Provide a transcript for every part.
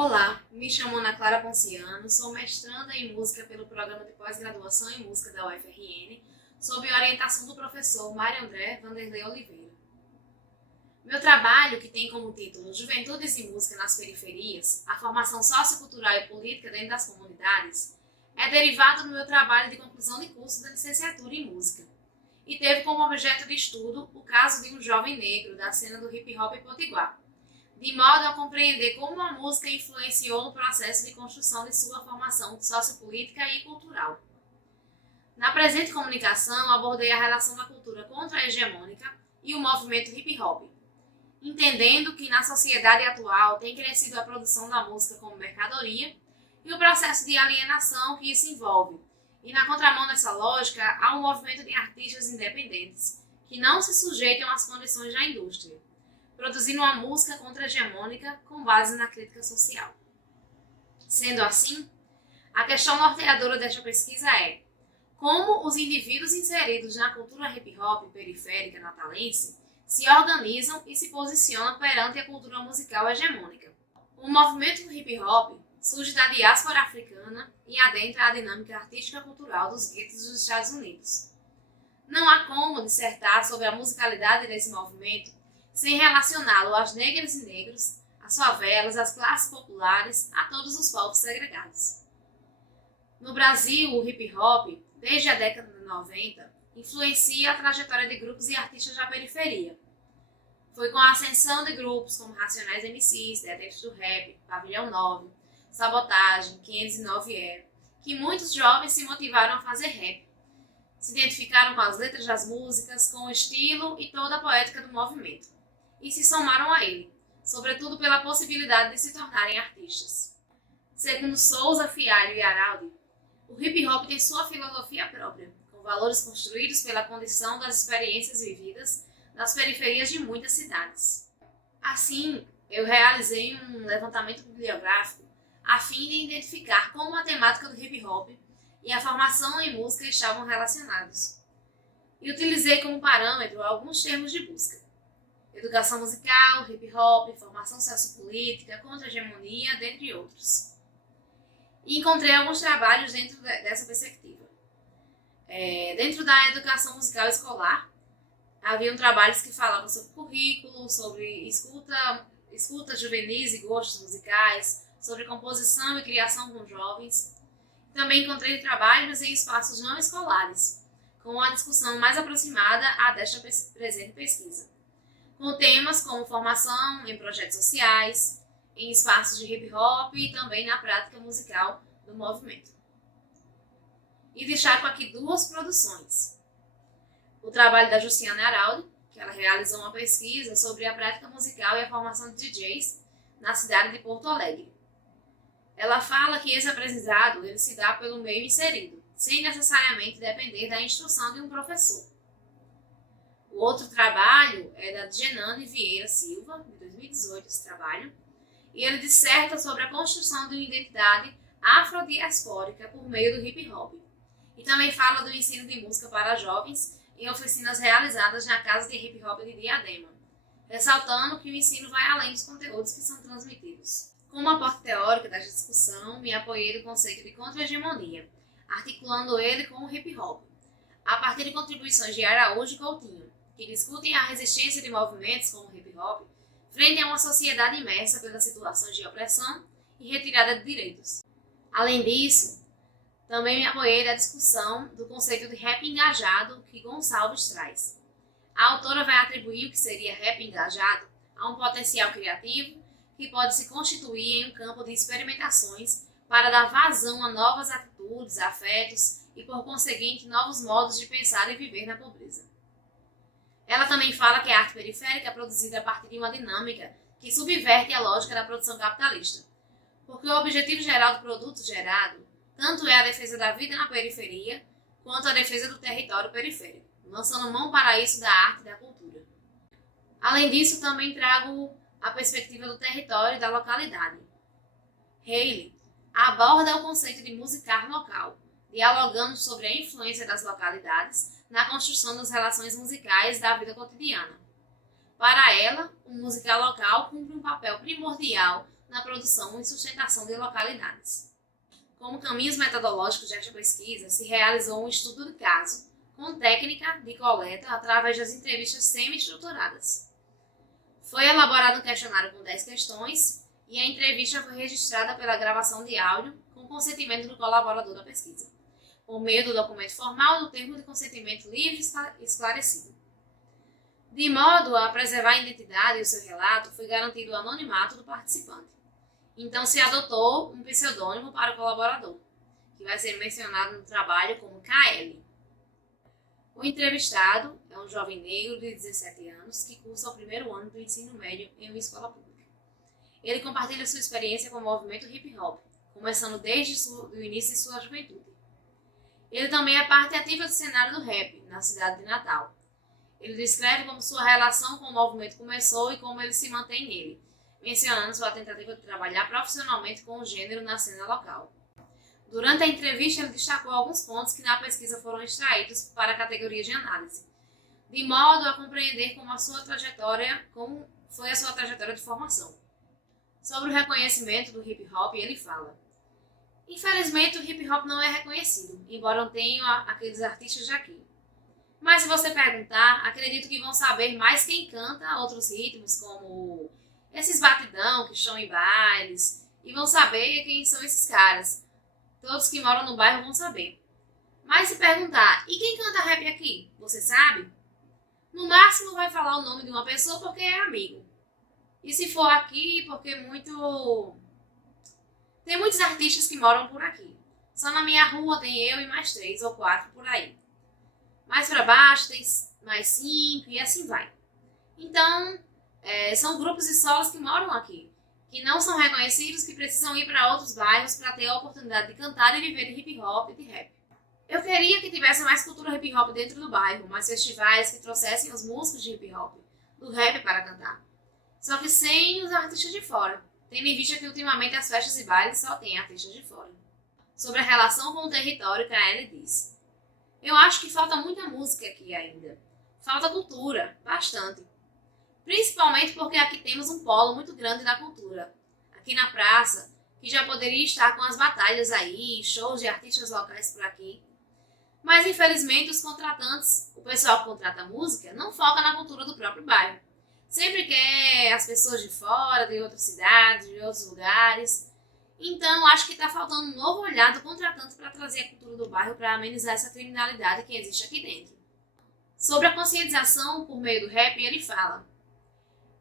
Olá, me chamo Ana Clara Ponciano, sou mestranda em música pelo Programa de Pós-Graduação em Música da UFRN, sob orientação do professor Mário André Vanderlei Oliveira. Meu trabalho, que tem como título Juventudes e Música nas Periferias, a formação sociocultural e política dentro das comunidades, é derivado do meu trabalho de conclusão de curso da licenciatura em música, e teve como objeto de estudo o caso de um jovem negro da cena do hip-hop potiguar, de modo a compreender como a música influenciou no processo de construção de sua formação sociopolítica e cultural. Na presente comunicação, abordei a relação da cultura contra-hegemônica e o movimento hip-hop, entendendo que na sociedade atual tem crescido a produção da música como mercadoria e o processo de alienação que isso envolve, e na contramão dessa lógica há um movimento de artistas independentes que não se sujeitam às condições da indústria, produzindo uma música contra-hegemônica com base na crítica social. Sendo assim, a questão norteadora desta pesquisa é como os indivíduos inseridos na cultura hip-hop periférica natalense se organizam e se posicionam perante a cultura musical hegemônica. O movimento hip-hop surge da diáspora africana e adentra a dinâmica artística-cultural dos guetos dos Estados Unidos. Não há como dissertar sobre a musicalidade desse movimento sem relacioná-lo às negras e negros, às favelas, às classes populares, a todos os povos segregados. No Brasil, o hip-hop, desde a década de 90, influencia a trajetória de grupos e artistas da periferia. Foi com a ascensão de grupos como Racionais MCs, Detentos do Rap, Pavilhão 9, Sabotagem, 509E, que muitos jovens se motivaram a fazer rap. Se identificaram com as letras das músicas, com o estilo e toda a poética do movimento, e se somaram a ele, sobretudo pela possibilidade de se tornarem artistas. Segundo Souza, Fialho e Araldi, o hip-hop tem sua filosofia própria, com valores construídos pela condição das experiências vividas nas periferias de muitas cidades. Assim, eu realizei um levantamento bibliográfico a fim de identificar como a temática do hip-hop e a formação em música estavam relacionados. E utilizei como parâmetro alguns termos de busca: educação musical, hip-hop, formação sociopolítica, contra-hegemonia, dentre outros. E encontrei alguns trabalhos dentro dessa perspectiva. Dentro da educação musical escolar, haviam trabalhos que falavam sobre currículo, sobre escuta juvenis e gostos musicais, sobre composição e criação com jovens. Também encontrei trabalhos em espaços não escolares, com uma discussão mais aproximada à desta presente pesquisa, com temas como formação em projetos sociais, em espaços de hip-hop e também na prática musical do movimento. E destaco aqui duas produções. O trabalho da Jussiane Araldi, que ela realizou uma pesquisa sobre a prática musical e a formação de DJs na cidade de Porto Alegre. Ela fala que esse aprendizado ele se dá pelo meio inserido, sem necessariamente depender da instrução de um professor. O outro trabalho é da Genane Vieira Silva, de 2018, esse trabalho, e ele disserta sobre a construção de uma identidade afrodiaspórica por meio do hip-hop. E também fala do ensino de música para jovens em oficinas realizadas na Casa de Hip-Hop de Diadema, ressaltando que o ensino vai além dos conteúdos que são transmitidos. Como aporte teórico desta discussão, me apoiei do conceito de contra-hegemonia, articulando ele com o hip-hop, a partir de contribuições de Araújo e Coutinho, que discutem a resistência de movimentos como o hip-hop frente a uma sociedade imersa pelas situações de opressão e retirada de direitos. Além disso, também me apoiei da discussão do conceito de rap engajado que Gonçalves traz. A autora vai atribuir o que seria rap engajado a um potencial criativo que pode se constituir em um campo de experimentações para dar vazão a novas atitudes, afetos e, por conseguinte, novos modos de pensar e viver na pobreza. Ela também fala que a arte periférica é produzida a partir de uma dinâmica que subverte a lógica da produção capitalista, porque o objetivo geral do produto gerado tanto é a defesa da vida na periferia, quanto a defesa do território periférico, lançando mão para isso da arte e da cultura. Além disso, também trago a perspectiva do território e da localidade. Haley aborda o conceito de musicar local, dialogando sobre a influência das localidades na construção das relações musicais da vida cotidiana. Para ela, o musical local cumpre um papel primordial na produção e sustentação de localidades. Como caminhos metodológicos desta pesquisa, se realizou um estudo de caso, com técnica de coleta através das entrevistas semi-estruturadas. Foi elaborado um questionário com 10 questões e a entrevista foi registrada pela gravação de áudio com consentimento do colaborador da pesquisa, por meio do documento formal do termo de consentimento livre e esclarecido. De modo a preservar a identidade e o seu relato, foi garantido o anonimato do participante. Então se adotou um pseudônimo para o colaborador, que vai ser mencionado no trabalho como KL. O entrevistado é um jovem negro de 17 anos que cursa o primeiro ano do ensino médio em uma escola pública. Ele compartilha sua experiência com o movimento hip-hop, começando desde o início de sua juventude. Ele também é parte ativa do cenário do rap, na cidade de Natal. Ele descreve como sua relação com o movimento começou e como ele se mantém nele, mencionando sua tentativa de trabalhar profissionalmente com o gênero na cena local. Durante a entrevista, ele destacou alguns pontos que na pesquisa foram extraídos para a categoria de análise, de modo a compreender como foi a sua trajetória de formação. Sobre o reconhecimento do hip-hop, ele fala: infelizmente, o hip-hop não é reconhecido, embora não tenham aqueles artistas daqui. Mas se você perguntar, acredito que vão saber mais quem canta outros ritmos, como esses batidão que estão em bailes, e vão saber quem são esses caras. Todos que moram no bairro vão saber. Mas se perguntar, e quem canta rap aqui? Você sabe? No máximo vai falar o nome de uma pessoa porque é amigo. E se for aqui, porque tem muitos artistas que moram por aqui. Só na minha rua tem eu e mais 3 ou 4 por aí. Mais para baixo tem mais 5 e assim vai. Então, são grupos e solos que moram aqui, que não são reconhecidos, que precisam ir para outros bairros para ter a oportunidade de cantar e viver de hip hop e de rap. Eu queria que tivesse mais cultura hip hop dentro do bairro, mais festivais que trouxessem os músicos de hip hop, do rap para cantar. Só que sem os artistas de fora, tendo em vista que ultimamente as festas e bailes só têm artistas de fora. Sobre a relação com o território, KL diz: eu acho que falta muita música aqui ainda. Falta cultura, bastante. Principalmente porque aqui temos um polo muito grande da cultura. Aqui na praça, que já poderia estar com as batalhas aí, shows de artistas locais por aqui. Mas infelizmente os contratantes, o pessoal que contrata música, não foca na cultura do próprio bairro. Sempre quer as pessoas de fora, de outras cidades, de outros lugares. Então acho que está faltando um novo olhar do contratante para trazer a cultura do bairro para amenizar essa criminalidade que existe aqui dentro. Sobre a conscientização por meio do rap, ele fala: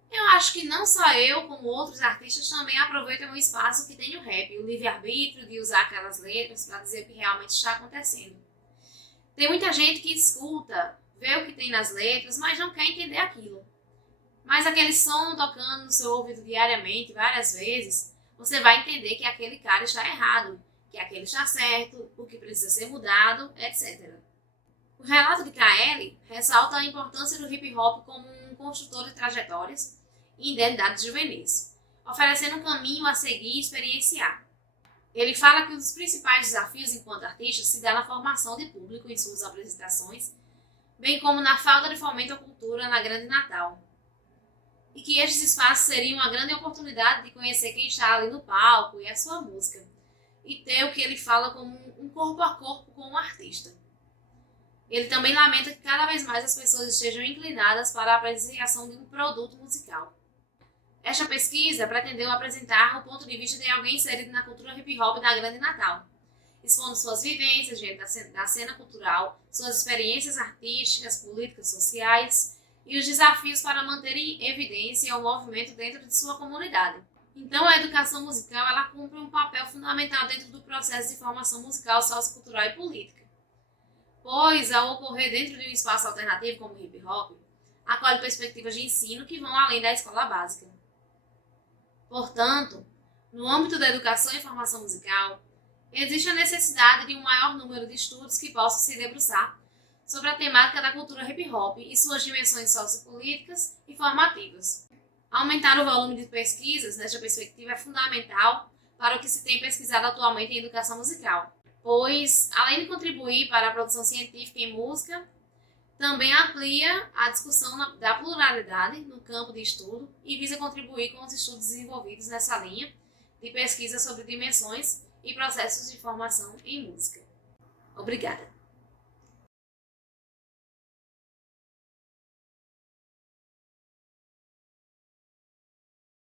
eu acho que não só eu, como outros artistas também aproveitam o espaço que tem o rap, o livre-arbítrio de usar aquelas letras para dizer o que realmente está acontecendo. Tem muita gente que escuta, vê o que tem nas letras, mas não quer entender aquilo. Mas aquele som tocando no seu ouvido diariamente, várias vezes, você vai entender que aquele cara está errado, que aquele está certo, o que precisa ser mudado, etc. O relato de KL ressalta a importância do hip-hop como um construtor de trajetórias e identidades juvenis, oferecendo um caminho a seguir e experienciar. Ele fala que um dos principais desafios enquanto artista se dá na formação de público em suas apresentações, bem como na falta de fomento à cultura na Grande Natal. E que estes espaços seriam uma grande oportunidade de conhecer quem está ali no palco e a sua música, e ter o que ele fala como um corpo a corpo com o artista. Ele também lamenta que cada vez mais as pessoas estejam inclinadas para a apreciação de um produto musical. Esta pesquisa pretendeu apresentar o ponto de vista de alguém inserido na cultura hip-hop da Grande Natal, expondo suas vivências diante da cena cultural, suas experiências artísticas, políticas, sociais e os desafios para manter em evidência o movimento dentro de sua comunidade. Então, a educação musical ela cumpre um papel fundamental dentro do processo de formação musical, sociocultural e política, pois, ao ocorrer dentro de um espaço alternativo como o hip-hop, acolhe perspectivas de ensino que vão além da escola básica. Portanto, no âmbito da educação e formação musical, existe a necessidade de um maior número de estudos que possam se debruçar sobre a temática da cultura hip-hop e suas dimensões sociopolíticas e formativas. Aumentar o volume de pesquisas nesta perspectiva é fundamental para o que se tem pesquisado atualmente em educação musical, pois, além de contribuir para a produção científica em música, Também amplia a discussão da pluralidade no campo de estudo e visa contribuir com os estudos desenvolvidos nessa linha de pesquisa sobre dimensões e processos de formação em música. Obrigada!